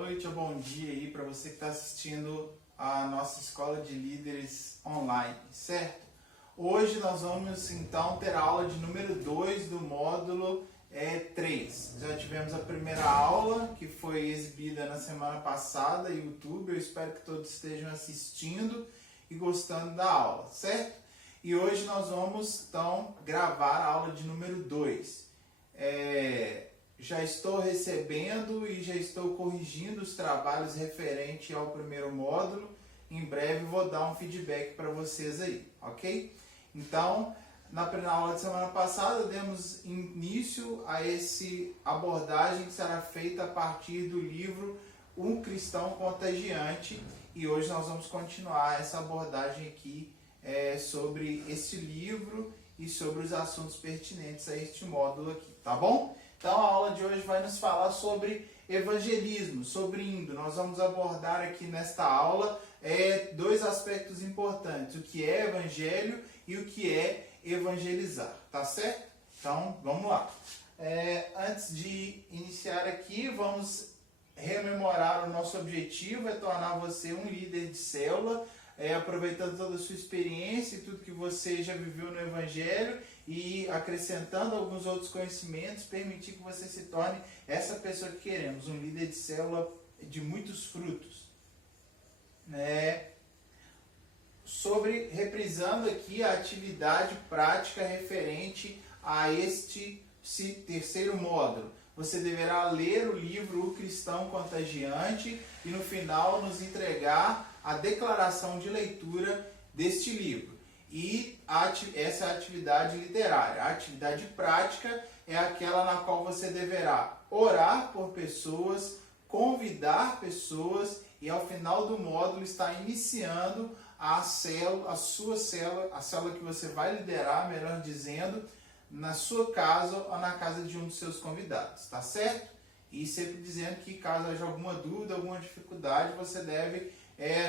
noite ou bom dia aí para você que está assistindo a nossa Escola de Líderes online, certo? Hoje nós vamos então ter a aula de número 2 do módulo 3. Já tivemos a primeira aula que foi exibida na semana passada no YouTube. Eu espero que todos estejam assistindo e gostando da aula, certo? E hoje nós vamos então gravar a aula de número 2. Já estou recebendo e já estou corrigindo os trabalhos referentes ao primeiro módulo. Em breve vou dar um feedback para vocês aí, ok? Então, na aula de semana passada, demos início a essa abordagem que será feita a partir do livro Um Cristão Contagiante. E hoje nós vamos continuar essa abordagem aqui sobre esse livro e sobre os assuntos pertinentes a este módulo aqui, tá bom? Então a aula de hoje vai nos falar sobre evangelismo, sobre indo. Nós vamos abordar aqui nesta aula dois aspectos importantes, o que é evangelho e o que é evangelizar, tá certo? Então vamos lá. Antes de iniciar aqui, vamos rememorar o nosso objetivo, é tornar você um líder de célula, aproveitando toda a sua experiência e tudo que você já viveu no Evangelho e acrescentando alguns outros conhecimentos, permitir que você se torne essa pessoa que queremos, um líder de célula de muitos frutos. Reprisando aqui a atividade prática referente a este terceiro módulo. Você deverá ler o livro O Cristão Contagiante e no final nos entregar a declaração de leitura deste livro. E essa é a atividade literária. A atividade prática é aquela na qual você deverá orar por pessoas, convidar pessoas e ao final do módulo estar iniciando a sua célula, a célula que você vai liderar, melhor dizendo, na sua casa ou na casa de um dos seus convidados, tá certo? E sempre dizendo que caso haja alguma dúvida, alguma dificuldade, você deve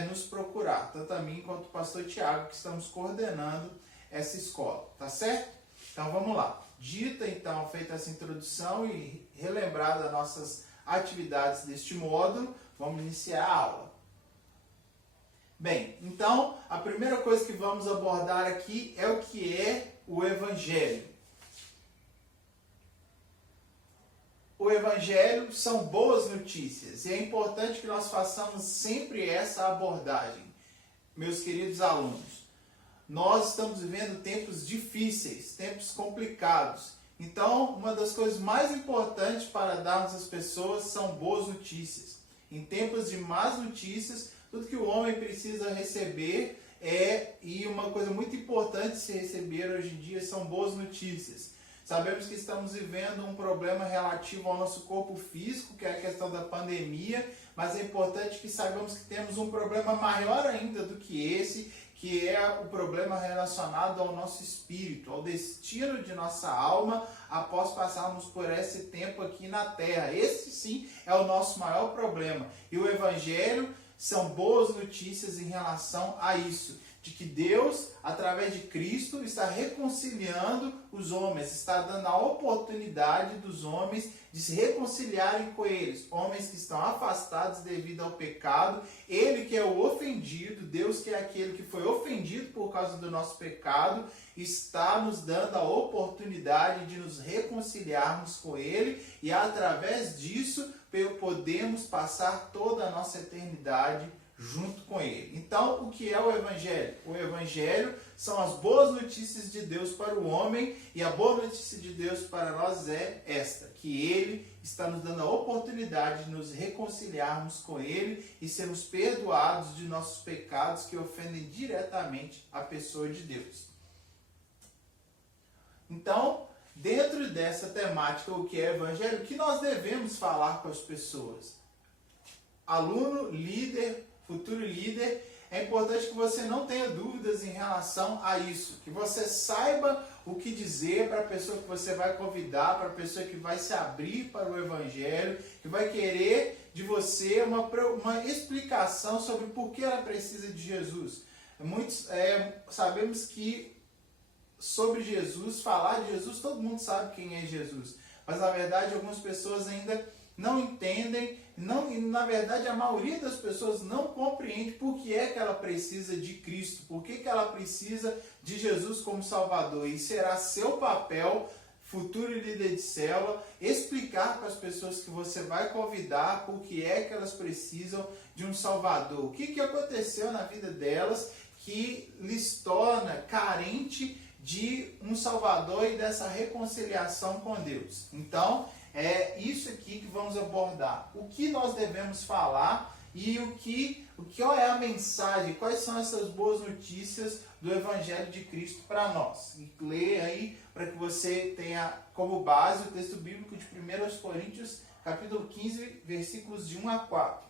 nos procurar, tanto a mim quanto o pastor Tiago, que estamos coordenando essa escola, tá certo? Então vamos lá. Dita então, feita essa introdução e relembrada as nossas atividades deste módulo, vamos iniciar a aula. Bem, então a primeira coisa que vamos abordar aqui é o que é o Evangelho. O Evangelho são boas notícias e é importante que nós façamos sempre essa abordagem. Meus queridos alunos, nós estamos vivendo tempos difíceis, tempos complicados. Então, uma das coisas mais importantes para darmos às pessoas são boas notícias. Em tempos de más notícias, tudo que o homem precisa receber e uma coisa muito importante de se receber hoje em dia são boas notícias. Sabemos que estamos vivendo um problema relativo ao nosso corpo físico, que é a questão da pandemia, mas é importante que saibamos que temos um problema maior ainda do que esse, que é o problema relacionado ao nosso espírito, ao destino de nossa alma após passarmos por esse tempo aqui na Terra. Esse sim é o nosso maior problema. E o Evangelho são boas notícias em relação a isso, de que Deus, através de Cristo, está reconciliando os homens, está dando a oportunidade dos homens de se reconciliarem com eles, homens que estão afastados devido ao pecado, ele que é o ofendido, Deus que é aquele que foi ofendido por causa do nosso pecado, está nos dando a oportunidade de nos reconciliarmos com ele e através disso podemos passar toda a nossa eternidade junto com ele. Então, o que é o Evangelho? O Evangelho são as boas notícias de Deus para o homem e a boa notícia de Deus para nós é esta, que ele está nos dando a oportunidade de nos reconciliarmos com ele e sermos perdoados de nossos pecados que ofendem diretamente a pessoa de Deus. Então, dentro dessa temática, o que é Evangelho, o que nós devemos falar com as pessoas? Aluno, líder, futuro líder, é importante que você não tenha dúvidas em relação a isso, que você saiba o que dizer para a pessoa que você vai convidar, para a pessoa que vai se abrir para o Evangelho, que vai querer de você uma explicação sobre por que ela precisa de Jesus. Muitos sabemos que sobre Jesus, falar de Jesus, todo mundo sabe quem é Jesus, mas na verdade algumas pessoas ainda não entendem, não, na verdade a maioria das pessoas não compreende por que é que ela precisa de Cristo, por que ela precisa de Jesus como Salvador. E será seu papel, futuro líder de célula, explicar para as pessoas que você vai convidar por que é que elas precisam de um Salvador. O que aconteceu na vida delas que lhes torna carente de um Salvador e dessa reconciliação com Deus. Então, é isso aqui que vamos abordar. O que nós devemos falar e qual é a mensagem, quais são essas boas notícias do Evangelho de Cristo para nós. E leia aí para que você tenha como base o texto bíblico de 1 Coríntios, capítulo 15, versículos de 1 a 4.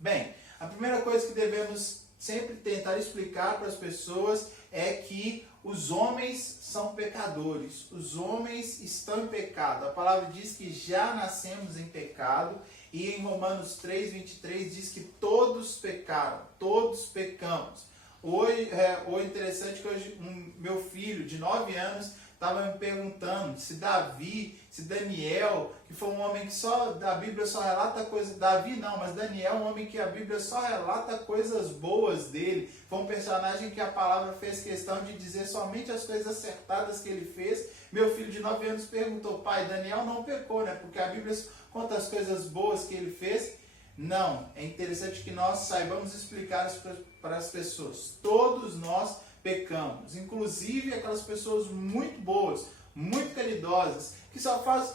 Bem, a primeira coisa que devemos sempre tentar explicar para as pessoas é que os homens são pecadores, os homens estão em pecado. A palavra diz que já nascemos em pecado, e em Romanos 3, 23 diz que todos pecaram, todos pecamos. Hoje, o interessante é que hoje meu filho de 9 anos estava me perguntando se Davi, se Daniel, que foi um homem que só da Bíblia só relata coisas, Davi não, mas Daniel é um homem que a Bíblia só relata coisas boas dele, foi um personagem que a palavra fez questão de dizer somente as coisas acertadas que ele fez. Meu filho de 9 anos perguntou: pai, Daniel não pecou, né? Porque a Bíblia conta as coisas boas que ele fez. Não, é interessante que nós saibamos explicar isso para as pessoas. Todos nós pecamos, inclusive aquelas pessoas muito boas, muito caridosas,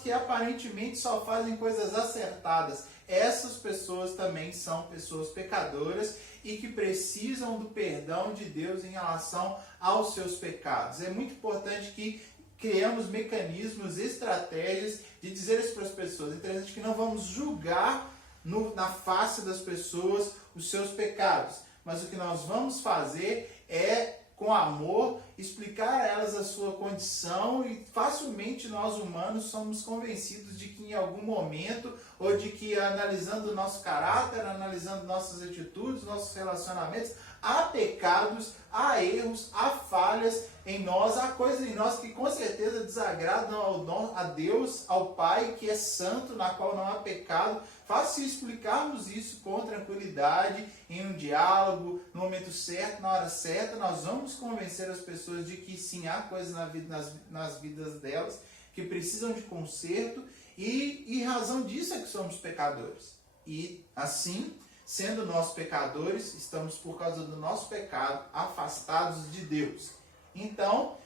que aparentemente só fazem coisas acertadas. Essas pessoas também são pessoas pecadoras e que precisam do perdão de Deus em relação aos seus pecados. É muito importante que criamos mecanismos, estratégias de dizer isso para as pessoas. É interessante que não vamos julgar na face das pessoas os seus pecados, mas o que nós vamos fazer é, com amor, explicar a elas a sua condição, e facilmente nós humanos somos convencidos de que em algum momento, ou de que analisando o nosso caráter, analisando nossas atitudes, nossos relacionamentos, há pecados, há erros, há falhas em nós, há coisas em nós que com certeza desagradam a Deus, ao Pai, que é santo, na qual não há pecado. Fácil explicarmos isso com tranquilidade, em um diálogo, no momento certo, na hora certa. Nós vamos convencer as pessoas de que sim, há coisas nas vidas delas que precisam de conserto, e em razão disso é que somos pecadores. E assim, sendo nós pecadores, estamos por causa do nosso pecado afastados de Deus. Então,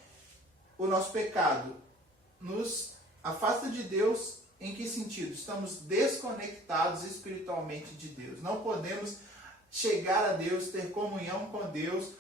o nosso pecado nos afasta de Deus. Em que sentido? Estamos desconectados espiritualmente de Deus. Não podemos chegar a Deus, ter comunhão com Deus.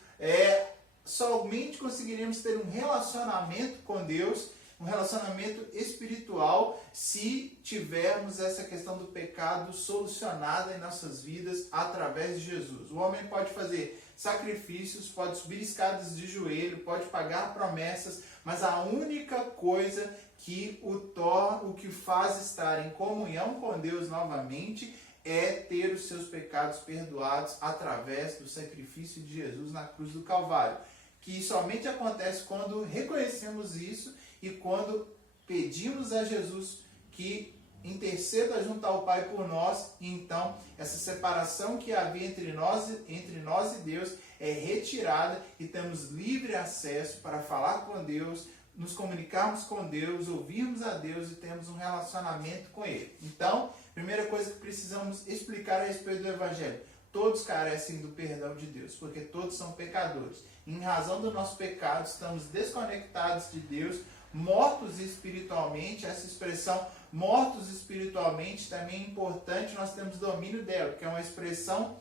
Somente conseguiremos ter um relacionamento com Deus, um relacionamento espiritual, se tivermos essa questão do pecado solucionada em nossas vidas através de Jesus. O homem pode fazer sacrifícios, pode subir escadas de joelho, pode pagar promessas, mas a única coisa que o que faz estar em comunhão com Deus novamente é ter os seus pecados perdoados através do sacrifício de Jesus na cruz do Calvário, que somente acontece quando reconhecemos isso e quando pedimos a Jesus que interceda junto ao Pai por nós. E então essa separação que havia entre nós e Deus é retirada e temos livre acesso para falar com Deus, nos comunicarmos com Deus, ouvirmos a Deus e termos um relacionamento com Ele. Então, primeira coisa que precisamos explicar a respeito do Evangelho: todos carecem do perdão de Deus, porque todos são pecadores. Em razão do nosso pecado, estamos desconectados de Deus, mortos espiritualmente. Essa expressão mortos espiritualmente também é importante, nós temos domínio dela, porque é uma expressão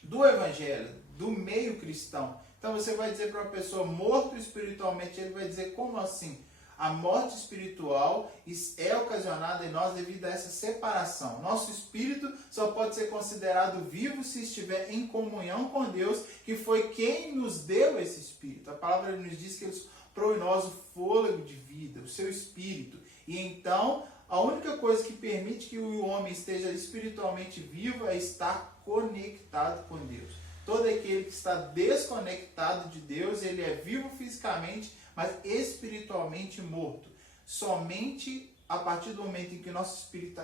do Evangelho, do meio cristão. Então você vai dizer para uma pessoa morto espiritualmente, ele vai dizer: como assim? A morte espiritual é ocasionada em nós devido a essa separação. Nosso espírito só pode ser considerado vivo se estiver em comunhão com Deus, que foi quem nos deu esse espírito. A palavra nos diz que Ele soprou em nós o fôlego de vida, o seu espírito. E então, a única coisa que permite que o homem esteja espiritualmente vivo é estar conectado com Deus. Todo aquele que está desconectado de Deus, ele é vivo fisicamente, mas espiritualmente morto. Somente a partir do momento em que nosso espírito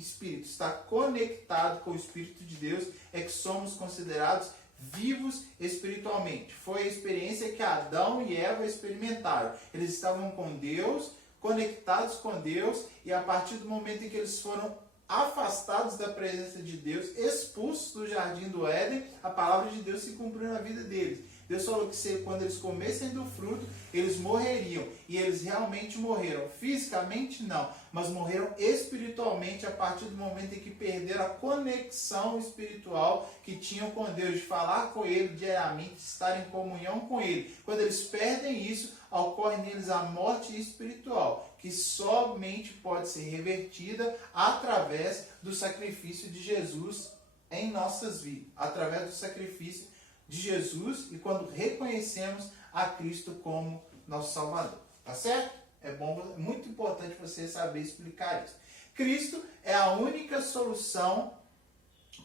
espírito está conectado com o Espírito de Deus, é que somos considerados vivos espiritualmente. Foi a experiência que Adão e Eva experimentaram. Eles estavam com Deus, conectados com Deus, e a partir do momento em que eles foram afastados da presença de Deus, expulsos do jardim do Éden, a palavra de Deus se cumpriu na vida deles. Deus falou que quando eles comessem do fruto, eles morreriam. E eles realmente morreram. Fisicamente não, mas morreram espiritualmente a partir do momento em que perderam a conexão espiritual que tinham com Deus, de falar com Ele diariamente, de estar em comunhão com Ele. Quando eles perdem isso, ocorre neles a morte espiritual, que somente pode ser revertida através do sacrifício de Jesus em nossas vidas. Através do sacrifício de Jesus e quando reconhecemos a Cristo como nosso Salvador. Tá certo? É muito importante você saber explicar isso. Cristo é a única solução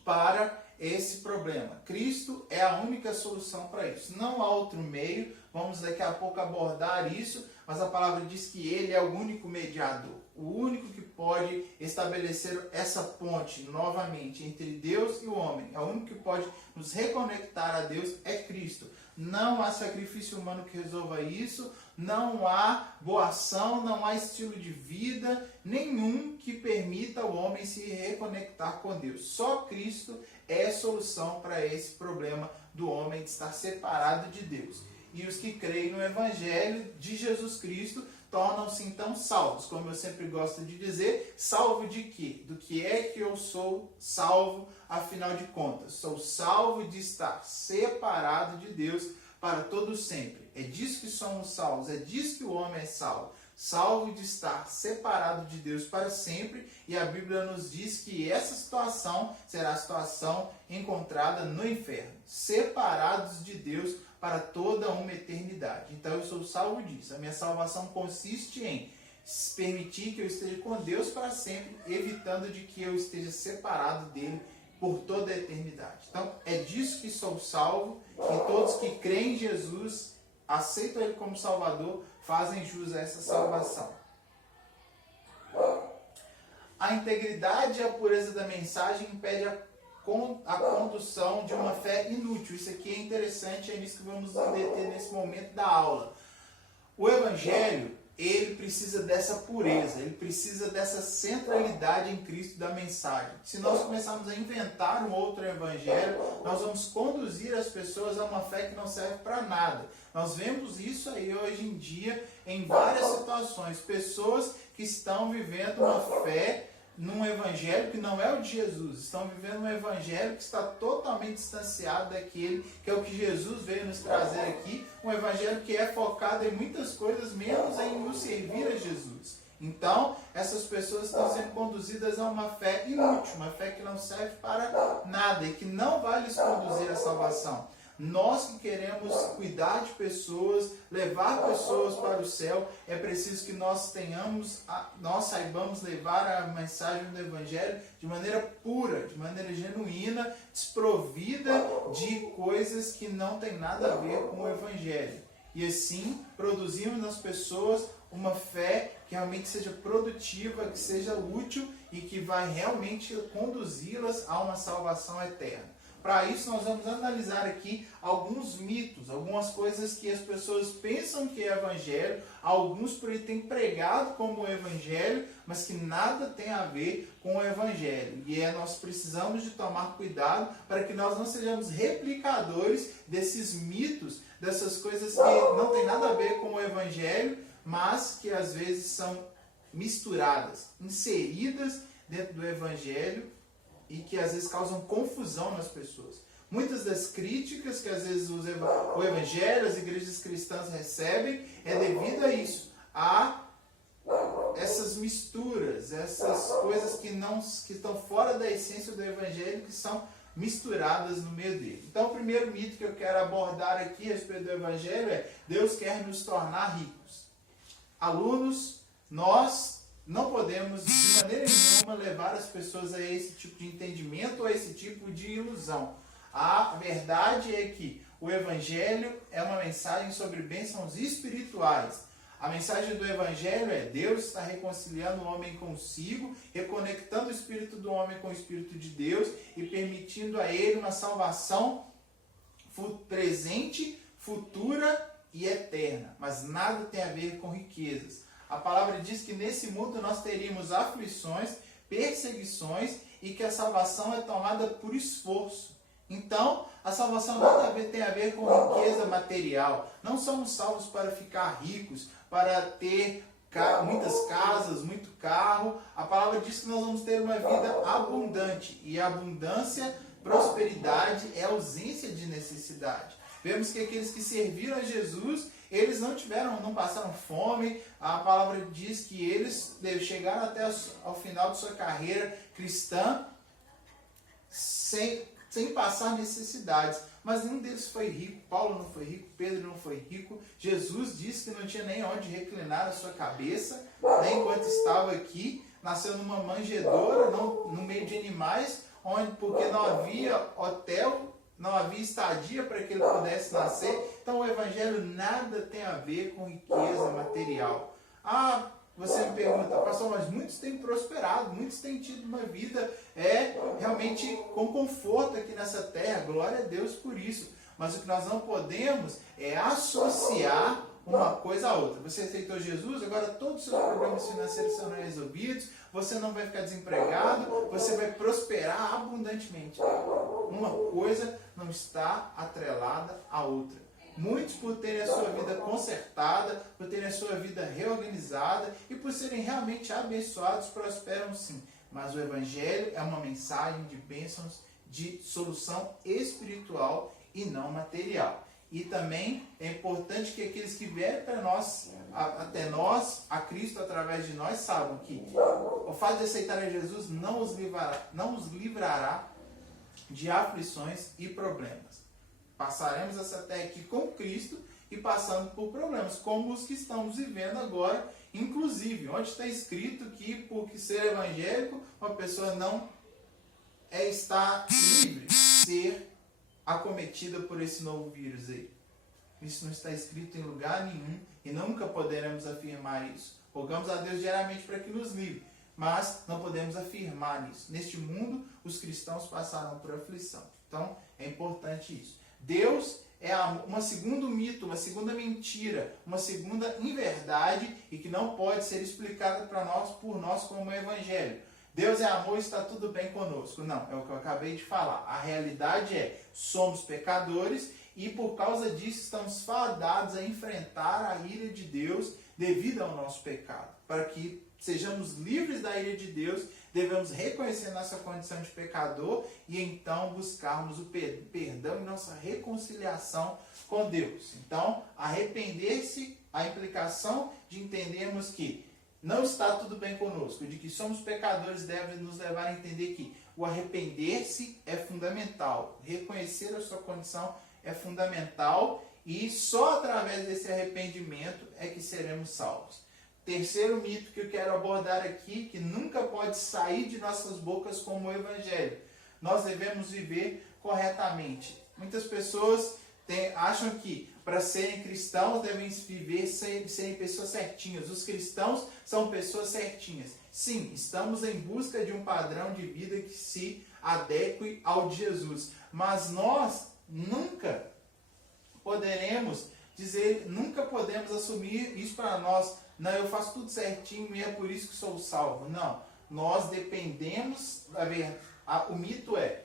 para esse problema. Cristo é a única solução para isso. Não há outro meio. Vamos daqui a pouco abordar isso, mas a palavra diz que Ele é o único mediador. O único que pode estabelecer essa ponte novamente entre Deus e o homem. É o único que pode nos reconectar a Deus, é Cristo. Não há sacrifício humano que resolva isso, não há boa ação, não há estilo de vida nenhum que permita o homem se reconectar com Deus. Só Cristo é a solução para esse problema do homem de estar separado de Deus. E os que creem no Evangelho de Jesus Cristo tornam-se então salvos. Como eu sempre gosto de dizer, salvo de quê? Do que é que eu sou salvo, afinal de contas? Sou salvo de estar separado de Deus para todo sempre. É disso que somos salvos, é disso que o homem é salvo. Salvo de estar separado de Deus para sempre, e a Bíblia nos diz que essa situação será a situação encontrada no inferno. Separados de Deus para toda uma eternidade. Então eu sou salvo disso. A minha salvação consiste em permitir que eu esteja com Deus para sempre, evitando de que eu esteja separado dele por toda a eternidade. Então é disso que sou salvo, e todos que creem em Jesus, aceitam Ele como Salvador, fazem jus a essa salvação. A integridade e a pureza da mensagem impede a condução de uma fé inútil. Isso aqui é interessante, é nisso que vamos nos deter nesse momento da aula. O Evangelho, ele precisa dessa pureza, ele precisa dessa centralidade em Cristo da mensagem. Se nós começarmos a inventar um outro Evangelho, nós vamos conduzir as pessoas a uma fé que não serve para nada. Nós vemos isso aí hoje em dia em várias situações. Pessoas que estão vivendo uma fé num evangelho que não é o de Jesus. Estão vivendo um evangelho que está totalmente distanciado daquele que é o que Jesus veio nos trazer aqui. Um evangelho que é focado em muitas coisas, menos em nos servir a Jesus. Então, essas pessoas estão sendo conduzidas a uma fé inútil, uma fé que não serve para nada e que não vai lhes conduzir à salvação. Nós que queremos cuidar de pessoas, levar pessoas para o céu, é preciso que nós saibamos levar a mensagem do Evangelho de maneira pura, de maneira genuína, desprovida de coisas que não tem nada a ver com o Evangelho. E assim, produzimos nas pessoas uma fé que realmente seja produtiva, que seja útil e que vai realmente conduzi-las a uma salvação eterna. Para isso, nós vamos analisar aqui alguns mitos, algumas coisas que as pessoas pensam que é evangelho, alguns por aí têm pregado como evangelho, mas que nada tem a ver com o evangelho. E nós precisamos de tomar cuidado para que nós não sejamos replicadores desses mitos, dessas coisas que não tem nada a ver com o evangelho, mas que às vezes são misturadas, inseridas dentro do evangelho, e que às vezes causam confusão nas pessoas. Muitas das críticas que às vezes o Evangelho, as igrejas cristãs recebem, é devido a isso, a essas misturas, essas coisas que estão fora da essência do Evangelho, que são misturadas no meio dele. Então, o primeiro mito que eu quero abordar aqui a respeito do Evangelho é: Deus quer nos tornar ricos. Alunos, nós não podemos, de maneira nenhuma, levar as pessoas a esse tipo de entendimento ou a esse tipo de ilusão. A verdade é que o Evangelho é uma mensagem sobre bênçãos espirituais. A mensagem do Evangelho é: Deus está reconciliando o homem consigo, reconectando o espírito do homem com o espírito de Deus e permitindo a ele uma salvação presente, futura e eterna. Mas nada tem a ver com riquezas. A palavra diz que nesse mundo nós teríamos aflições, perseguições e que a salvação é tomada por esforço. Então, a salvação tem a ver com riqueza material. Não somos salvos para ficar ricos, para ter muitas casas, muito carro. A palavra diz que nós vamos ter uma vida abundante. E a abundância, prosperidade, é ausência de necessidade. Vemos que aqueles que serviram a Jesus, eles não passaram fome. A palavra diz que eles chegaram até ao final de sua carreira cristã sem passar necessidades. Mas nenhum deles foi rico. Paulo não foi rico, Pedro não foi rico. Jesus disse que não tinha nem onde reclinar a sua cabeça, nem enquanto estava aqui. Nasceu numa manjedoura, no meio de animais, porque não havia hotel, não havia estadia para que ele pudesse nascer. Então o Evangelho nada tem a ver com riqueza material. Você me pergunta: pastor, mas muitos têm prosperado, muitos têm tido uma vida realmente com conforto aqui nessa terra. Glória a Deus por isso. Mas o que nós não podemos é associar uma coisa à outra. Você aceitou Jesus, agora todos os seus problemas financeiros serão resolvidos, você não vai ficar desempregado, você vai prosperar abundantemente. Uma coisa não está atrelada à outra. Muitos, por terem a sua vida consertada, por terem a sua vida reorganizada e por serem realmente abençoados, prosperam sim. Mas o Evangelho é uma mensagem de bênçãos, de solução espiritual e não material. E também é importante que aqueles que vierem para nós, até nós, a Cristo através de nós, saibam que o fato de aceitar a Jesus não os livrará de aflições e problemas. Passaremos essa terra aqui com Cristo e passando por problemas, como os que estamos vivendo agora, inclusive, onde está escrito que, por ser evangélico, uma pessoa não está livre de ser acometida por esse novo vírus aí. Isso não está escrito em lugar nenhum e nunca poderemos afirmar isso. Rogamos a Deus diariamente para que nos livre, mas não podemos afirmar isso. Neste mundo, os cristãos passaram por aflição. Então, é importante isso. Deus é um segundo mito, uma segunda mentira, uma segunda inverdade e que não pode ser explicada por nós como evangelho. Deus é amor e está tudo bem conosco. Não, é o que eu acabei de falar. A realidade é: somos pecadores e por causa disso estamos fadados a enfrentar a ira de Deus devido ao nosso pecado. Para que sejamos livres da ira de Deus, devemos reconhecer nossa condição de pecador e então buscarmos o perdão e nossa reconciliação com Deus. Então, arrepender-se, a implicação de entendermos que não está tudo bem conosco, de que somos pecadores, deve nos levar a entender que o arrepender-se é fundamental, reconhecer a sua condição é fundamental e só através desse arrependimento é que seremos salvos. Terceiro mito que eu quero abordar aqui, que nunca pode sair de nossas bocas como o Evangelho: nós devemos viver corretamente. Muitas pessoas acham que para serem cristãos devem viver serem pessoas certinhas. Os cristãos são pessoas certinhas. Sim, estamos em busca de um padrão de vida que se adeque ao de Jesus. Mas nós nunca podemos assumir isso para nós. Não, eu faço tudo certinho e é por isso que sou salvo. Não, nós dependemos, o mito é,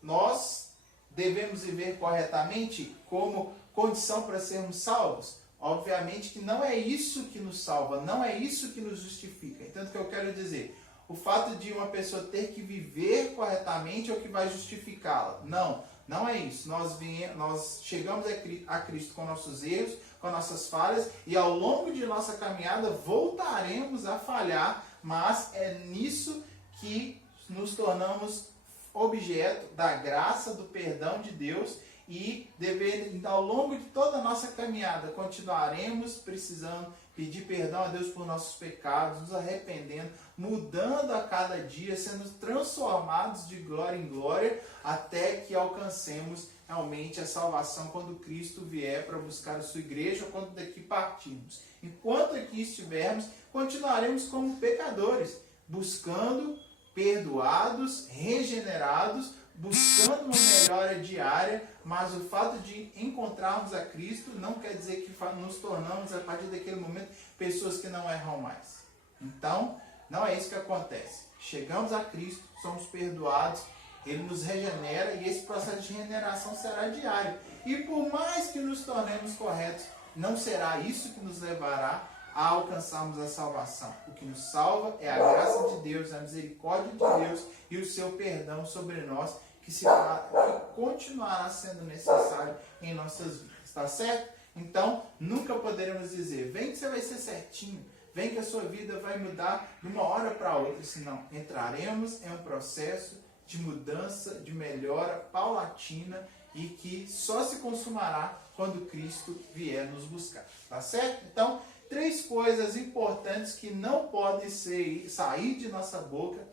nós devemos viver corretamente como condição para sermos salvos. Obviamente que não é isso que nos salva, não é isso que nos justifica. Então, o que eu quero dizer, o fato de uma pessoa ter que viver corretamente é o que vai justificá-la. Não é isso. Nós chegamos a Cristo com nossos erros, com nossas falhas, e ao longo de nossa caminhada voltaremos a falhar, mas é nisso que nos tornamos objeto da graça, do perdão de Deus e ao longo de toda a nossa caminhada continuaremos precisando pedir perdão a Deus por nossos pecados, nos arrependendo, mudando a cada dia, sendo transformados de glória em glória, até que alcancemos realmente a salvação quando Cristo vier para buscar a sua igreja, ou quando daqui partirmos. Enquanto aqui estivermos, continuaremos como pecadores, buscando, perdoados, regenerados, buscando uma melhora diária, mas o fato de encontrarmos a Cristo não quer dizer que nos tornamos, a partir daquele momento, pessoas que não erram mais. Então, não é isso que acontece. Chegamos a Cristo, somos perdoados, Ele nos regenera e esse processo de regeneração será diário. E por mais que nos tornemos corretos, não será isso que nos levará a alcançarmos a salvação. O que nos salva é a graça de Deus, a misericórdia de Deus e o seu perdão sobre nós, que continuará sendo necessário em nossas vidas. Está certo? Então, nunca poderemos dizer, vem que você vai ser certinho, vem que a sua vida vai mudar de uma hora para outra, senão entraremos em um processo de mudança, de melhora paulatina e que só se consumará quando Cristo vier nos buscar. Tá certo? Então, 3 coisas importantes que não podem sair de nossa boca.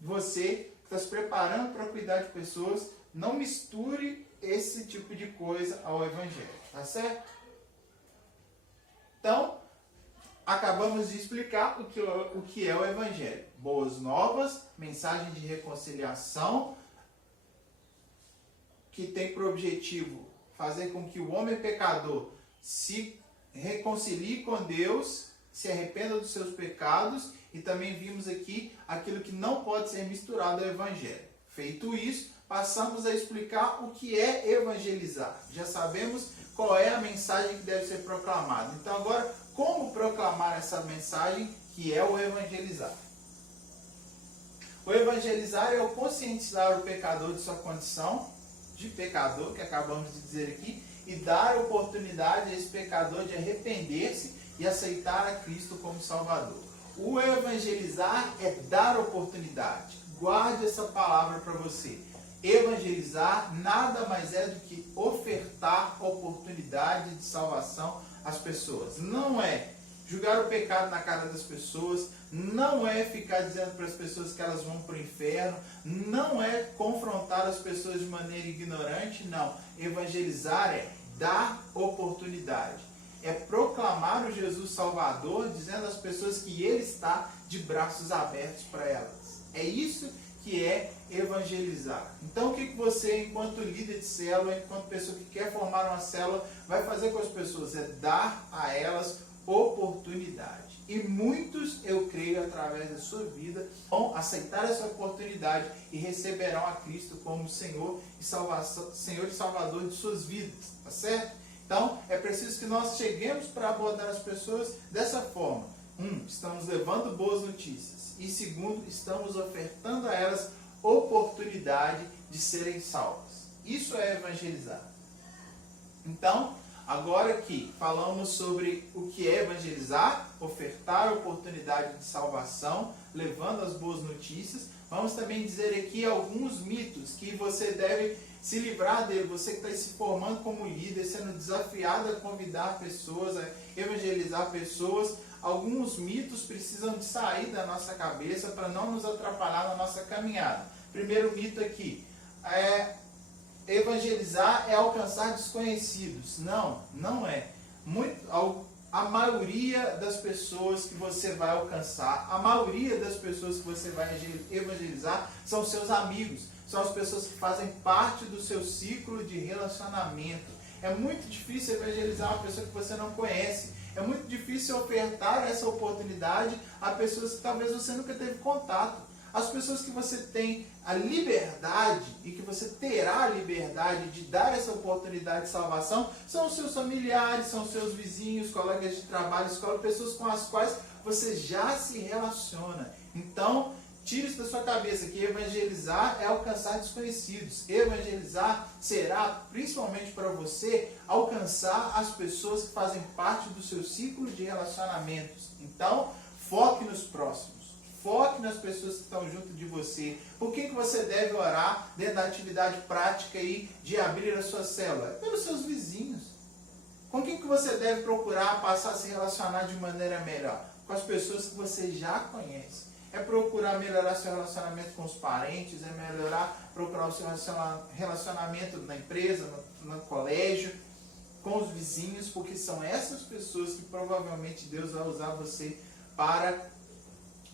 Você que está se preparando para cuidar de pessoas, não misture esse tipo de coisa ao Evangelho. Tá certo? Então, acabamos de explicar o que é o Evangelho. Boas novas, mensagem de reconciliação, que tem por objetivo fazer com que o homem pecador se reconcilie com Deus, se arrependa dos seus pecados, e também vimos aqui aquilo que não pode ser misturado ao Evangelho. Feito isso, passamos a explicar o que é evangelizar. Já sabemos qual é a mensagem que deve ser proclamada. Então agora, como proclamar essa mensagem que é o evangelizar? O evangelizar é o conscientizar o pecador de sua condição de pecador, que acabamos de dizer aqui, e dar oportunidade a esse pecador de arrepender-se e aceitar a Cristo como Salvador. O evangelizar é dar oportunidade. Guarde essa palavra para você. Evangelizar nada mais é do que ofertar oportunidade de salvação às pessoas. Não é julgar o pecado na cara das pessoas, não é ficar dizendo para as pessoas que elas vão para o inferno, não é confrontar as pessoas de maneira ignorante, não. Evangelizar é dar oportunidade. É proclamar o Jesus Salvador, dizendo às pessoas que Ele está de braços abertos para elas. É isso que é evangelizar. Então, o que você, enquanto líder de célula, enquanto pessoa que quer formar uma célula, vai fazer com as pessoas? É dar a elas oportunidade. E muitos, eu creio, através da sua vida, vão aceitar essa oportunidade e receberão a Cristo como Senhor e Salvador de suas vidas. Tá certo? Então, é preciso que nós cheguemos para abordar as pessoas dessa forma. 1. Estamos levando boas notícias. E 2. Estamos ofertando a elas oportunidade de serem salvas. Isso é evangelizar. Então, agora que falamos sobre o que é evangelizar, ofertar oportunidade de salvação, levando as boas notícias, vamos também dizer aqui alguns mitos que você deve se livrar dele. Você que está se formando como líder, sendo desafiado a convidar pessoas, a evangelizar pessoas, alguns mitos precisam de sair da nossa cabeça para não nos atrapalhar na nossa caminhada. Primeiro mito aqui, evangelizar é alcançar desconhecidos. Não, não é. A maioria das pessoas que você vai alcançar, a maioria das pessoas que você vai evangelizar são seus amigos, são as pessoas que fazem parte do seu ciclo de relacionamento. É muito difícil evangelizar uma pessoa que você não conhece. É muito difícil ofertar essa oportunidade a pessoas que talvez você nunca teve contato. As pessoas que você tem a liberdade e que você terá a liberdade de dar essa oportunidade de salvação são os seus familiares, são os seus vizinhos, colegas de trabalho, escola, pessoas com as quais você já se relaciona. Então, tire isso da sua cabeça, que evangelizar é alcançar desconhecidos. Evangelizar será, principalmente para você, alcançar as pessoas que fazem parte do seu ciclo de relacionamentos. Então, foque nos próximos. Foque nas pessoas que estão junto de você. Por que você deve orar dentro da atividade prática aí de abrir a sua célula? Pelos seus vizinhos. Com quem que você deve procurar passar a se relacionar de maneira melhor? Com as pessoas que você já conhece. É procurar melhorar seu relacionamento com os parentes, procurar o seu relacionamento na empresa, no colégio, com os vizinhos, porque são essas pessoas que provavelmente Deus vai usar você para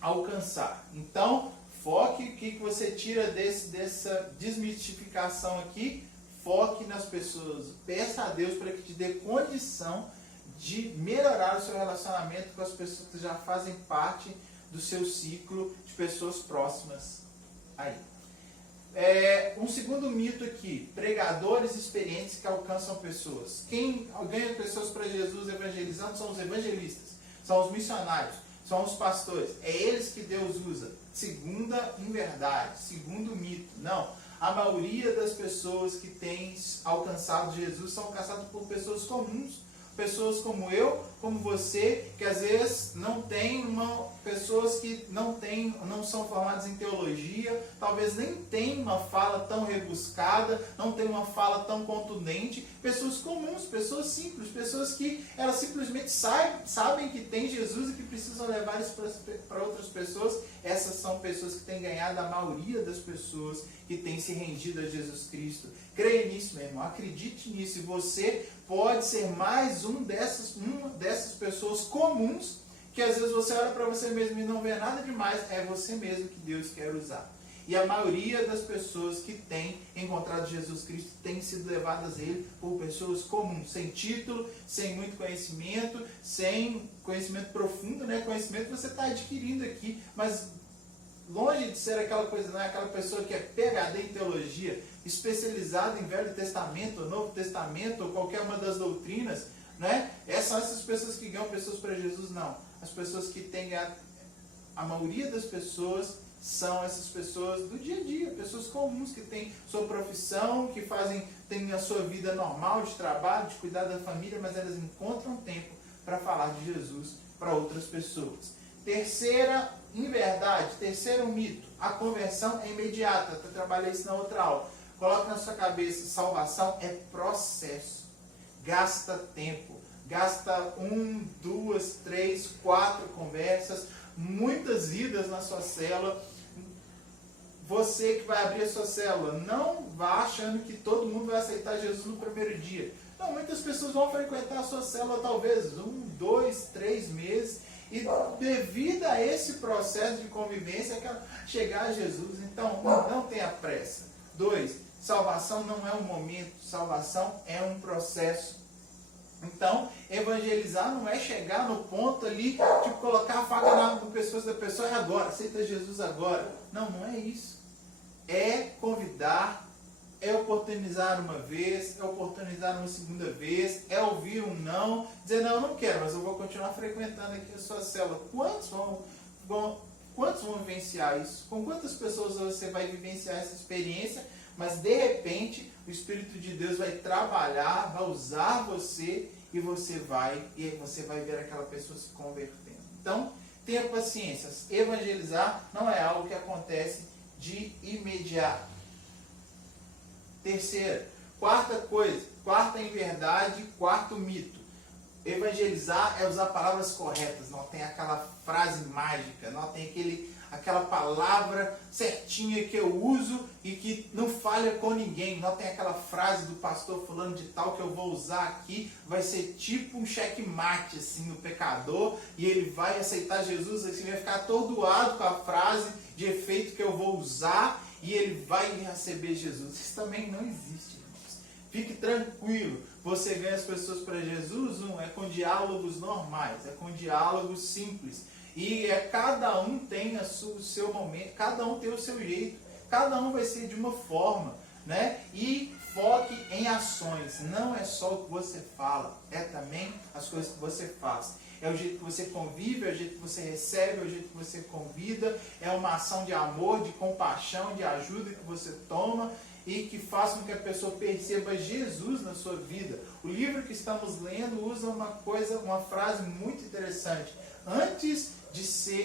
alcançar. Então, foque o que você tira dessa desmistificação aqui. Foque nas pessoas. Peça a Deus para que te dê condição de melhorar o seu relacionamento com as pessoas que já fazem parte do seu ciclo de pessoas próximas. Aí. Um segundo mito aqui. Pregadores experientes que alcançam pessoas. Quem ganha pessoas para Jesus evangelizando são os evangelistas. São os missionários. São os pastores. É eles que Deus usa. Segunda inverdade. Segundo mito. Não. A maioria das pessoas que têm alcançado Jesus são alcançadas por pessoas comuns. Pessoas como eu, como você, que às vezes não tem pessoas que não são formadas em teologia, talvez nem tem uma fala tão rebuscada, não tem uma fala tão contundente. Pessoas comuns, pessoas simples, pessoas que elas simplesmente sabem que tem Jesus e que precisam levar isso para outras pessoas. Essas são pessoas que têm ganhado a maioria das pessoas que têm se rendido a Jesus Cristo. Creia nisso, meu irmão, acredite nisso, e você pode ser mais uma dessas pessoas comuns, que às vezes você olha para você mesmo e não vê nada demais, é você mesmo que Deus quer usar. E a maioria das pessoas que têm encontrado Jesus Cristo têm sido levadas a Ele por pessoas comuns, sem título, sem muito conhecimento, sem conhecimento profundo, né? Conhecimento você está adquirindo aqui, mas longe de ser aquela coisa, não é aquela pessoa que é PhD em teologia, especializada em Velho Testamento, Novo Testamento, ou qualquer uma das doutrinas, né? São essas pessoas que ganham pessoas para Jesus, não. As pessoas que têm a maioria das pessoas são essas pessoas do dia a dia, pessoas comuns que têm sua profissão, que têm a sua vida normal de trabalho, de cuidar da família, mas elas encontram tempo para falar de Jesus para outras pessoas. Terceira inverdade, terceiro mito, a conversão é imediata. Eu trabalhei isso na outra aula. Coloque na sua cabeça, salvação é processo. Gasta tempo, gasta 1, 2, 3, 4 conversas, muitas idas na sua célula. Você que vai abrir a sua célula, não vá achando que todo mundo vai aceitar Jesus no primeiro dia. Não, muitas pessoas vão frequentar a sua célula talvez 1, 2, 3 meses, e devido a esse processo de convivência, chegar a Jesus. Então, não tenha pressa. 2, salvação não é um momento, salvação é um processo. Então, evangelizar não é chegar no ponto ali de colocar a faca na pescoço da pessoa, é agora, aceita Jesus agora. Não, não é isso. É convidar, é oportunizar uma vez, é oportunizar uma segunda vez, é ouvir um não, dizer não, eu não quero, mas eu vou continuar frequentando aqui a sua célula. Quantos vão vivenciar isso? Com quantas pessoas você vai vivenciar essa experiência? Mas de repente o Espírito de Deus vai trabalhar, vai usar você e você vai ver aquela pessoa se convertendo. Então, tenha paciência. Evangelizar não é algo que acontece de imediato. Terceira, quarta inverdade, quarto mito. Evangelizar é usar palavras corretas, não tem aquela frase mágica, não tem aquela palavra certinha que eu uso e que não falha com ninguém, não tem aquela frase do pastor fulano de tal que eu vou usar aqui, vai ser tipo um checkmate assim, no pecador, e ele vai aceitar Jesus, assim, vai ficar atordoado com a frase de efeito que eu vou usar, e ele vai receber Jesus. Isso também não existe, irmãos. Fique tranquilo. Você ganha as pessoas para Jesus, é com diálogos normais, é com diálogos simples. E cada um tem o seu momento, cada um tem o seu jeito, cada um vai ser de uma forma, né? E foque em ações. Não é só o que você fala, é também as coisas que você faz. É o jeito que você convive, é o jeito que você recebe, é o jeito que você convida, é uma ação de amor, de compaixão, de ajuda que você toma e que faz com que a pessoa perceba Jesus na sua vida. O livro que estamos lendo usa uma frase muito interessante. Antes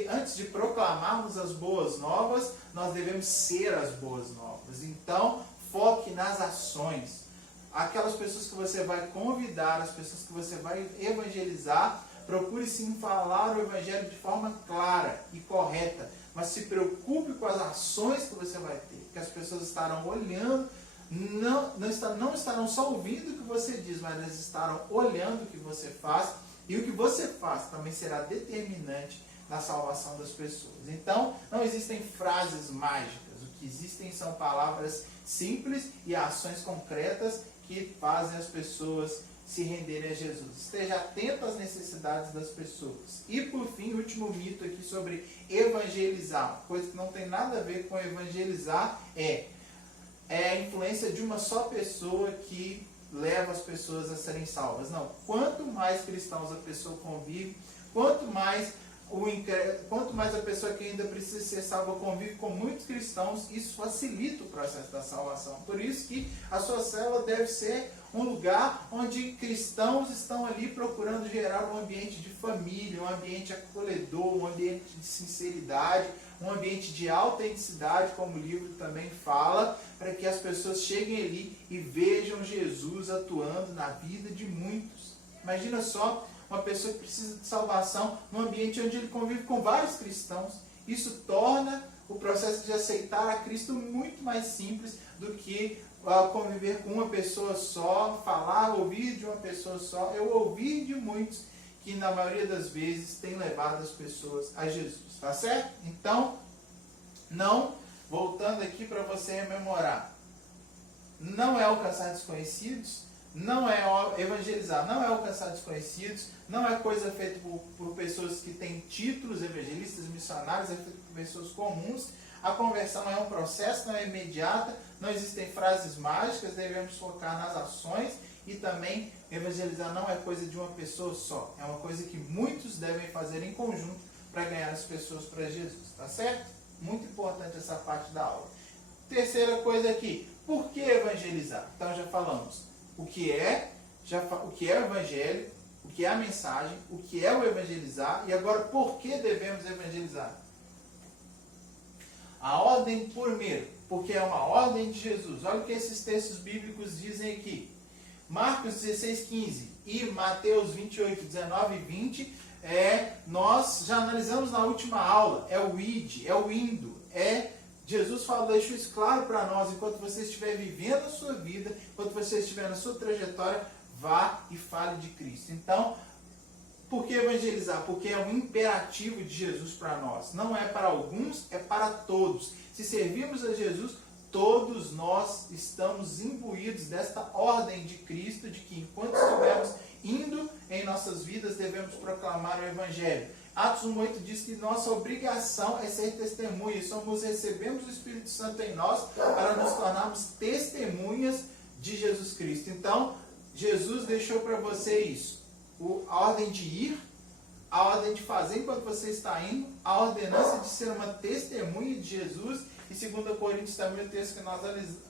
antes de proclamarmos as boas novas, nós devemos ser as boas novas. Então, foque nas ações. Aquelas pessoas que você vai convidar, as pessoas que você vai evangelizar, procure sim falar o evangelho de forma clara e correta, mas se preocupe com as ações que você vai ter, que as pessoas estarão olhando, não estarão só ouvindo o que você diz, mas elas estarão olhando o que você faz, e o que você faz também será determinante na salvação das pessoas. Então, não existem frases mágicas, o que existem são palavras simples e ações concretas que fazem as pessoas se renderem a Jesus. Esteja atento às necessidades das pessoas. E por fim, o último mito aqui sobre evangelizar, uma coisa que não tem nada a ver com evangelizar, é a influência de uma só pessoa que leva as pessoas a serem salvas. Não, quanto mais cristãos a pessoa convive, quanto mais a pessoa que ainda precisa ser salva convive com muitos cristãos, isso facilita o processo da salvação. Por isso que a sua célula deve ser um lugar onde cristãos estão ali procurando gerar um ambiente de família, um ambiente acolhedor, um ambiente de sinceridade, um ambiente de autenticidade, como o livro também fala, para que as pessoas cheguem ali e vejam Jesus atuando na vida de muitos. Imagina só uma pessoa que precisa de salvação num ambiente onde ele convive com vários cristãos. Isso torna o processo de aceitar a Cristo muito mais simples do que conviver com uma pessoa só, ouvir de uma pessoa só. Eu ouvi de muitos que na maioria das vezes tem levado as pessoas a Jesus, tá certo? Então, voltando aqui para você rememorar, não é alcançar desconhecidos, não é evangelizar, não é alcançar desconhecidos, não é coisa feita por pessoas que têm títulos, evangelistas, missionários, é feita por pessoas comuns. A conversão é um processo, não é imediata, não existem frases mágicas, devemos focar nas ações, e também evangelizar não é coisa de uma pessoa só, é uma coisa que muitos devem fazer em conjunto para ganhar as pessoas para Jesus, tá certo? Muito importante essa parte da aula. Terceira coisa aqui, por que evangelizar? Então já falamos o que é o evangelho, o que é a mensagem, o que é o evangelizar, e agora por que devemos evangelizar? A ordem, primeiro, porque é uma ordem de Jesus. Olha o que esses textos bíblicos dizem aqui. Marcos 16:15 e Mateus 28, 19 e 20, nós já analisamos na última aula, é o id, é o indo, Jesus deixou isso claro para nós, enquanto você estiver vivendo a sua vida, enquanto você estiver na sua trajetória, vá e fale de Cristo. Então, por que evangelizar? Porque é um imperativo de Jesus para nós. Não é para alguns, é para todos. Se servirmos a Jesus, todos nós estamos imbuídos desta ordem de Cristo, de que enquanto estivermos indo em nossas vidas, devemos proclamar o Evangelho. Atos 1:8 diz que nossa obrigação é ser testemunhas. Recebemos o Espírito Santo em nós para nos tornarmos testemunhas de Jesus Cristo. Então, Jesus deixou para você isso. A ordem de ir, a ordem de fazer enquanto você está indo, a ordenança de ser uma testemunha de Jesus. E 2 Coríntios também, o texto que nós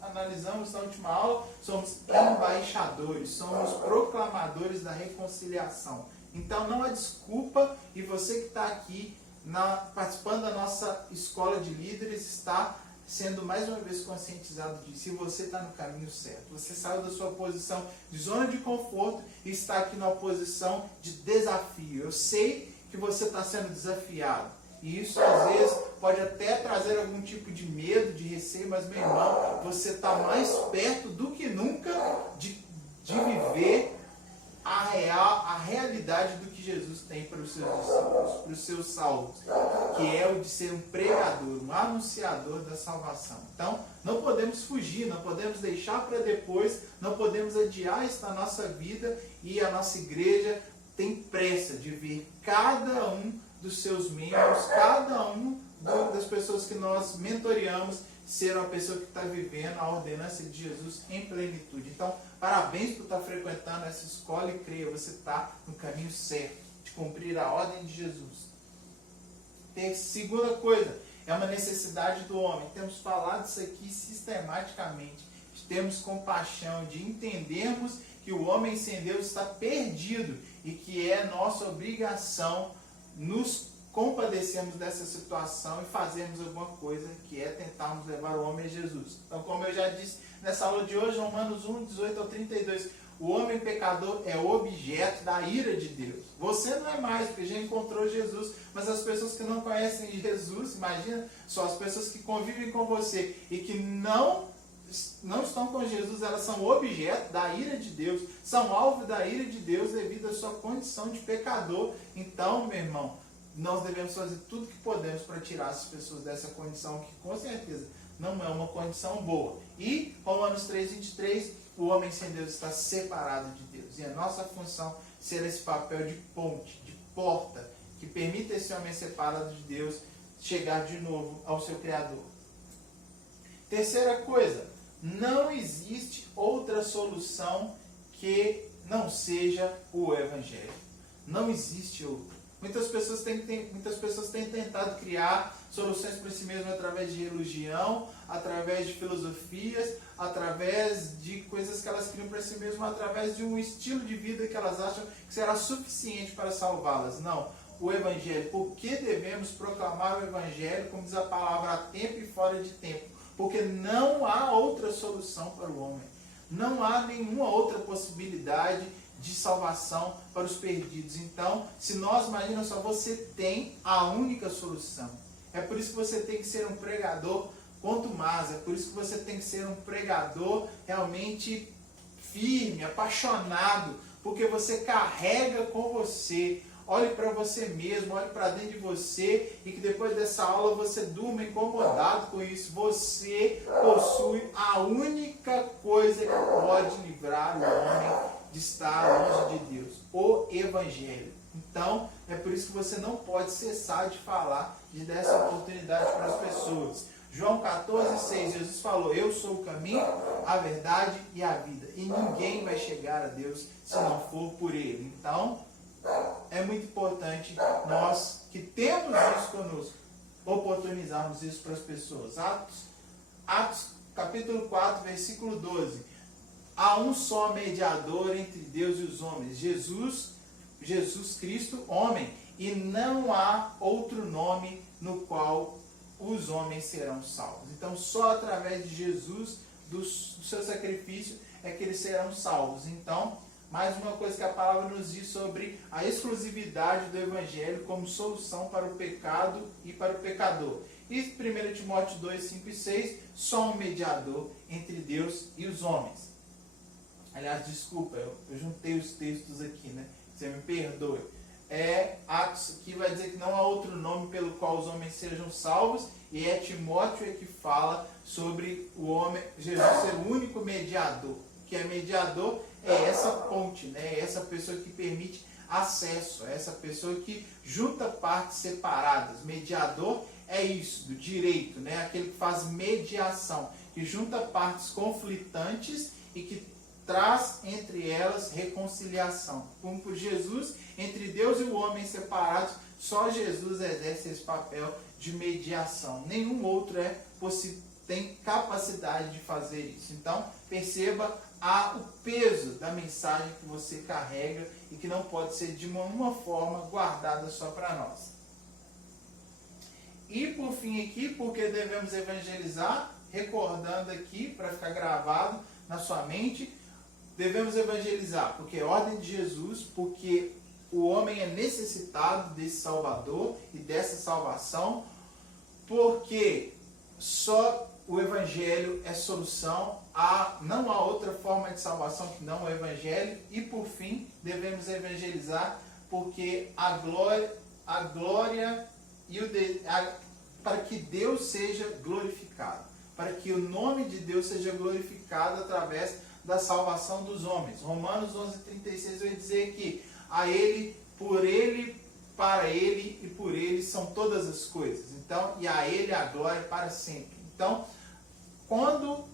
analisamos na última aula, somos embaixadores, somos proclamadores da reconciliação. Então não há desculpa, e você que está aqui participando da nossa escola de líderes está sendo mais uma vez conscientizado disso. Se você está no caminho certo, você saiu da sua posição de zona de conforto e está aqui numa posição de desafio. Eu sei que você está sendo desafiado, e isso às vezes pode até trazer algum tipo de medo, de receio, mas meu irmão, você está mais perto do que nunca de viver a realidade do que Jesus tem para os seus discípulos, para os seus salvos, que é o de ser um pregador, um anunciador da salvação. Então, não podemos fugir, não podemos deixar para depois, não podemos adiar isso na nossa vida, e a nossa igreja tem pressa de ver cada um dos seus membros, cada um das pessoas que nós mentoreamos, ser uma pessoa que está vivendo a ordenança de Jesus em plenitude. Então, parabéns por estar frequentando essa escola, e creia, você está no caminho certo de cumprir a ordem de Jesus. Segunda coisa, é uma necessidade do homem. Temos falado isso aqui sistematicamente. Temos compaixão de entendermos que o homem sem Deus está perdido e que é nossa obrigação nos compadecemos dessa situação e fazemos alguma coisa, que é tentarmos levar o homem a Jesus. Então, como eu já disse nessa aula de hoje, Romanos 1, 18 ao 32, o homem pecador é objeto da ira de Deus. Você não é mais, porque já encontrou Jesus, mas as pessoas que não conhecem Jesus, imagina só, as pessoas que convivem com você e que não estão com Jesus, elas são objeto da ira de Deus, são alvo da ira de Deus devido à sua condição de pecador. Então, meu irmão, nós devemos fazer tudo que podemos para tirar essas pessoas dessa condição, que com certeza não é uma condição boa. E Romanos 3, 23, o homem sem Deus está separado de Deus. E a nossa função será esse papel de ponte, de porta, que permita esse homem separado de Deus chegar de novo ao seu Criador. Terceira coisa, não existe outra solução que não seja o Evangelho. Não existe outra. Muitas pessoas têm tentado criar soluções para si mesmas através de religião, através de filosofias, através de coisas que elas criam para si mesmas, através de um estilo de vida que elas acham que será suficiente para salvá-las. Não. O Evangelho. Por que devemos proclamar o Evangelho, como diz a palavra, a tempo e fora de tempo? Porque não há outra solução para o homem. Não há nenhuma outra possibilidade de salvação para os perdidos. Então, se nós, imagina só, você tem a única solução. É por isso que você tem que ser um pregador contumaz, é por isso que você tem que ser um pregador realmente firme, apaixonado, porque você carrega com você. Olhe para você mesmo, olhe para dentro de você e que depois dessa aula você durma incomodado com isso. Você possui a única coisa que pode livrar o homem de estar longe de Deus, o Evangelho. Então, é por isso que você não pode cessar de falar, de dar essa oportunidade para as pessoas. João 14, 6, Jesus falou: eu sou o caminho, a verdade e a vida. E ninguém vai chegar a Deus se não for por Ele. Então, é muito importante nós que temos isso conosco, oportunizarmos isso para as pessoas. Atos capítulo 4, versículo 12. Há um só mediador entre Deus e os homens, Jesus Cristo, homem, e não há outro nome no qual os homens serão salvos. Então, só através de Jesus, do seu sacrifício, é que eles serão salvos. Então, mais uma coisa que a palavra nos diz sobre a exclusividade do Evangelho como solução para o pecado e para o pecador. E 1 Timóteo 2, 5 e 6, só um mediador entre Deus e os homens. Aliás, desculpa, eu juntei os textos aqui, né? Você me perdoe. Atos que vai dizer que não há outro nome pelo qual os homens sejam salvos, e é Timóteo que fala sobre o homem, Jesus ser o único mediador. Que é mediador é essa ponte, né? É essa pessoa que permite acesso, é essa pessoa que junta partes separadas. Mediador é isso, do direito, né? Aquele que faz mediação, que junta partes conflitantes e que traz entre elas reconciliação. Como por Jesus, entre Deus e o homem separados, só Jesus exerce esse papel de mediação. Nenhum outro tem capacidade de fazer isso. Então, perceba o peso da mensagem que você carrega e que não pode ser de uma forma guardada só para nós. E por fim aqui, porque devemos evangelizar, recordando aqui, para ficar gravado na sua mente, devemos evangelizar porque é ordem de Jesus, porque o homem é necessitado desse Salvador e dessa salvação, porque só o Evangelho é solução, não há outra forma de salvação que não o Evangelho. E por fim, devemos evangelizar porque para que Deus seja glorificado, para que o nome de Deus seja glorificado através da salvação dos homens. Romanos 11:36 vai dizer que a Ele, por Ele, para Ele e por Ele são todas as coisas. Então, e a Ele a glória para sempre. Então, quando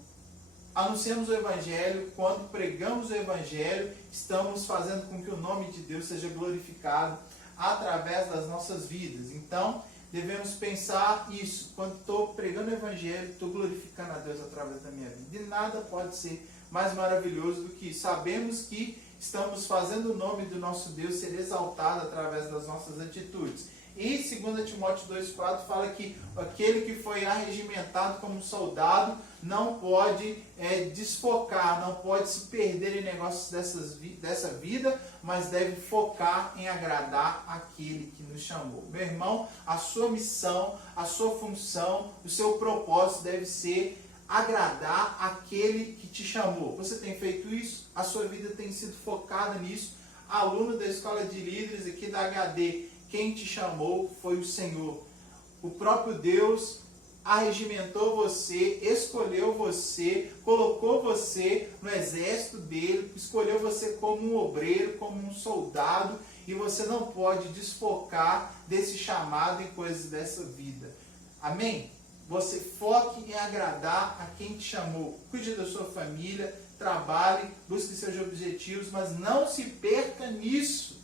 anunciamos o Evangelho, quando pregamos o Evangelho, estamos fazendo com que o nome de Deus seja glorificado através das nossas vidas. Então, devemos pensar isso. Quando estou pregando o Evangelho, estou glorificando a Deus através da minha vida. E nada pode ser mais maravilhoso do que isso. Sabemos que estamos fazendo o nome do nosso Deus ser exaltado através das nossas atitudes. E 2 Timóteo 2,4 fala que aquele que foi arregimentado como soldado não pode desfocar, não pode se perder em negócios dessa vida, mas deve focar em agradar aquele que nos chamou. Meu irmão, a sua missão, a sua função, o seu propósito deve ser agradar aquele que te chamou. Você tem feito isso? A sua vida tem sido focada nisso? Aluno da Escola de Líderes aqui da HD, quem te chamou foi o Senhor. O próprio Deus arregimentou você, escolheu você, colocou você no exército dele, escolheu você como um obreiro, como um soldado, e você não pode desfocar desse chamado em coisas dessa vida. Amém? Você foque em agradar a quem te chamou. Cuide da sua família, trabalhe, busque seus objetivos, mas não se perca nisso.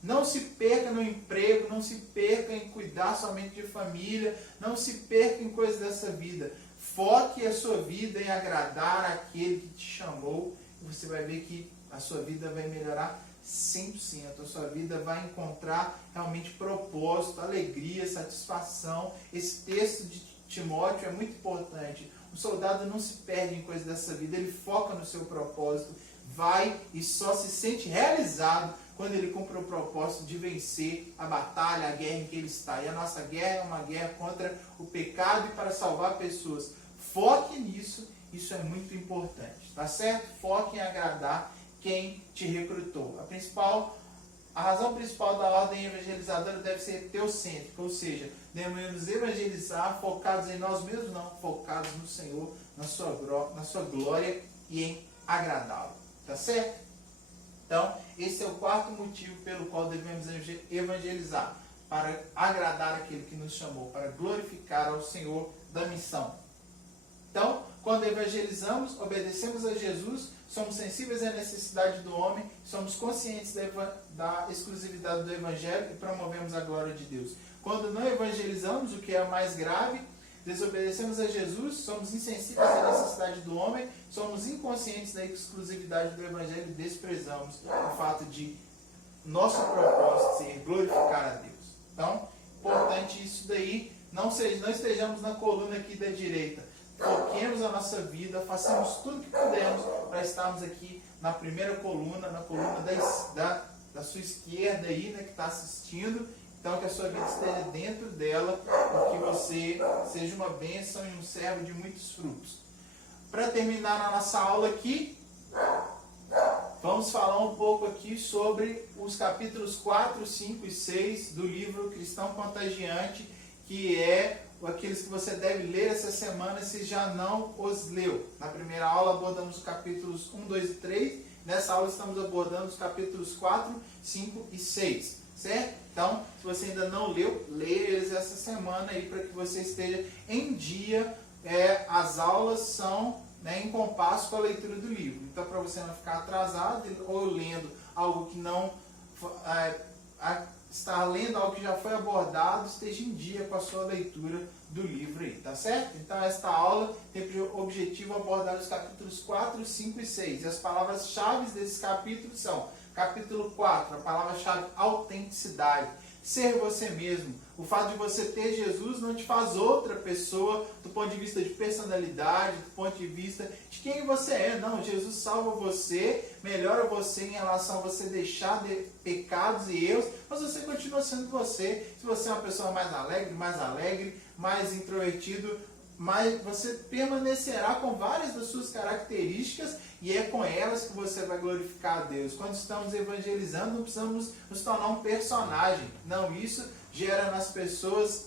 Não se perca no emprego, não se perca em cuidar somente de família, não se perca em coisas dessa vida. Foque a sua vida em agradar aquele que te chamou e você vai ver que a sua vida vai melhorar 100%. A sua vida vai encontrar realmente propósito, alegria, satisfação. Esse texto de Timóteo é muito importante. O soldado não se perde em coisas dessa vida, ele foca no seu propósito, vai e só se sente realizado quando ele cumpre o propósito de vencer a batalha, a guerra em que ele está. E a nossa guerra é uma guerra contra o pecado e para salvar pessoas. Foque nisso, isso é muito importante, tá certo? Foque em agradar quem te recrutou. A razão principal da ordem evangelizadora deve ser teocêntrica, ou seja, devemos evangelizar focados em nós mesmos, não, focados no Senhor, na sua glória e em agradá-lo, tá certo? Então, esse é o quarto motivo pelo qual devemos evangelizar, para agradar aquele que nos chamou, para glorificar ao Senhor da missão. Então, quando evangelizamos, obedecemos a Jesus, somos sensíveis à necessidade do homem, somos conscientes da exclusividade do Evangelho e promovemos a glória de Deus. Quando não evangelizamos, o que é mais grave, desobedecemos a Jesus, somos insensíveis à necessidade do homem, somos inconscientes da exclusividade do Evangelho e desprezamos o fato de nosso propósito ser glorificar a Deus. Então, importante isso daí, não estejamos na coluna aqui da direita, foquemos a nossa vida, façamos tudo que pudermos para estarmos aqui na primeira coluna, na coluna da sua esquerda aí, né, que está assistindo. Então, que a sua vida esteja dentro dela e que você seja uma bênção e um servo de muitos frutos. Para terminar a nossa aula aqui, vamos falar um pouco aqui sobre os capítulos 4, 5 e 6 do livro Cristão Contagiante, que é aqueles que você deve ler essa semana se já não os leu. Na primeira aula abordamos os capítulos 1, 2 e 3. Nessa aula estamos abordando os capítulos 4, 5 e 6. Certo? Então, se você ainda não leu, leia eles essa semana aí para que você esteja em dia. As aulas são em compasso com a leitura do livro. Então, para você não ficar atrasado ou lendo algo que não está lendo algo que já foi abordado, esteja em dia com a sua leitura do livro aí, tá certo? Então, esta aula tem por objetivo abordar os capítulos 4, 5 e 6. E as palavras-chave desses capítulos são: capítulo 4, a palavra-chave autenticidade, ser você mesmo. O fato de você ter Jesus não te faz outra pessoa do ponto de vista de personalidade, do ponto de vista de quem você é. Não, Jesus salva você, melhora você em relação a você deixar de pecados e erros, mas você continua sendo você. Se você é uma pessoa mais alegre, mais introvertido, mas você permanecerá com várias das suas características e é com elas que você vai glorificar a Deus. Quando estamos evangelizando, não precisamos nos tornar um personagem. Não, isso gera nas pessoas,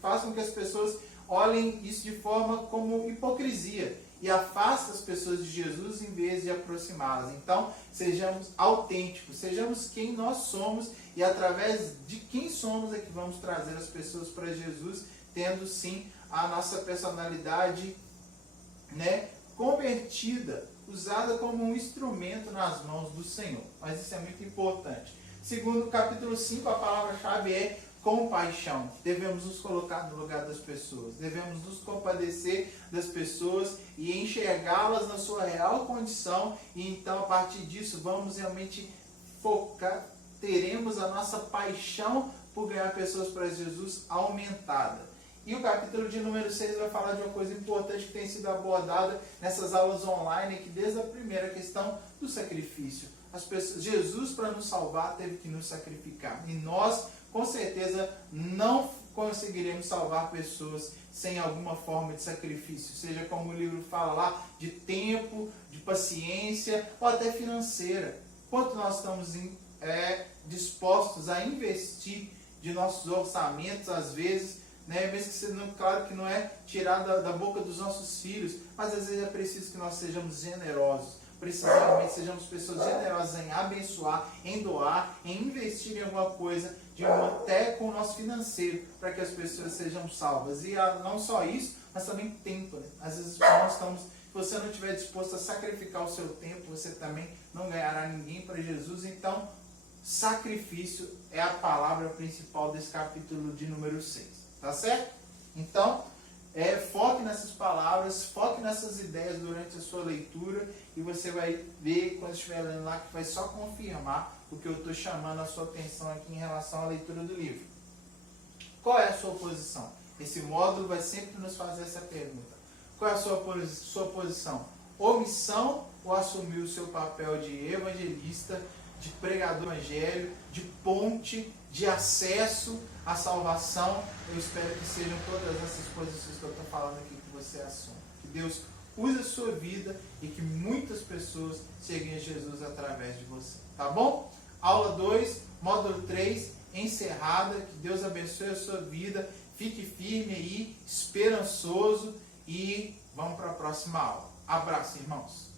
faz com que as pessoas olhem isso de forma como hipocrisia e afasta as pessoas de Jesus em vez de aproximá-las. Então, sejamos autênticos, sejamos quem nós somos e através de quem somos é que vamos trazer as pessoas para Jesus, tendo sim a nossa personalidade, convertida, usada como um instrumento nas mãos do Senhor. Mas isso é muito importante. Segundo, capítulo 5, a palavra-chave é compaixão. Devemos nos colocar no lugar das pessoas. Devemos nos compadecer das pessoas e enxergá-las na sua real condição. E então, a partir disso, vamos realmente focar, teremos a nossa paixão por ganhar pessoas para Jesus aumentada. E o capítulo de número 6 vai falar de uma coisa importante que tem sido abordada nessas aulas online, que desde a primeira questão do sacrifício. As pessoas, Jesus, para nos salvar, teve que nos sacrificar. E nós, com certeza, não conseguiremos salvar pessoas sem alguma forma de sacrifício, seja como o livro fala lá, de tempo, de paciência ou até financeira. Quanto nós estamos dispostos a investir de nossos orçamentos, às vezes, né? Mesmo que sendo claro que não é tirar da boca dos nossos filhos, mas às vezes é preciso que nós sejamos generosos. Precisamente sejamos pessoas generosas em abençoar, em doar, em investir em alguma coisa, até com o nosso financeiro, para que as pessoas sejam salvas. E não só isso, mas também tempo. Né? Às vezes se você não estiver disposto a sacrificar o seu tempo, você também não ganhará ninguém para Jesus. Então, sacrifício é a palavra principal desse capítulo de número 6. Tá certo? Então, foque nessas palavras, foque nessas ideias durante a sua leitura e você vai ver, quando estiver lendo lá, que vai só confirmar o que eu estou chamando a sua atenção aqui em relação à leitura do livro. Qual é a sua posição? Esse módulo vai sempre nos fazer essa pergunta. Qual é a sua posição? Omissão ou assumir o seu papel de evangelista, de pregador do evangelho, de ponte, de acesso à salvação? Eu espero que sejam todas essas posições que eu estou falando aqui que você assuma. Que Deus use a sua vida e que muitas pessoas cheguem a Jesus através de você. Tá bom? Aula 2, módulo 3, encerrada. Que Deus abençoe a sua vida. Fique firme aí, esperançoso e vamos para a próxima aula. Abraço, irmãos.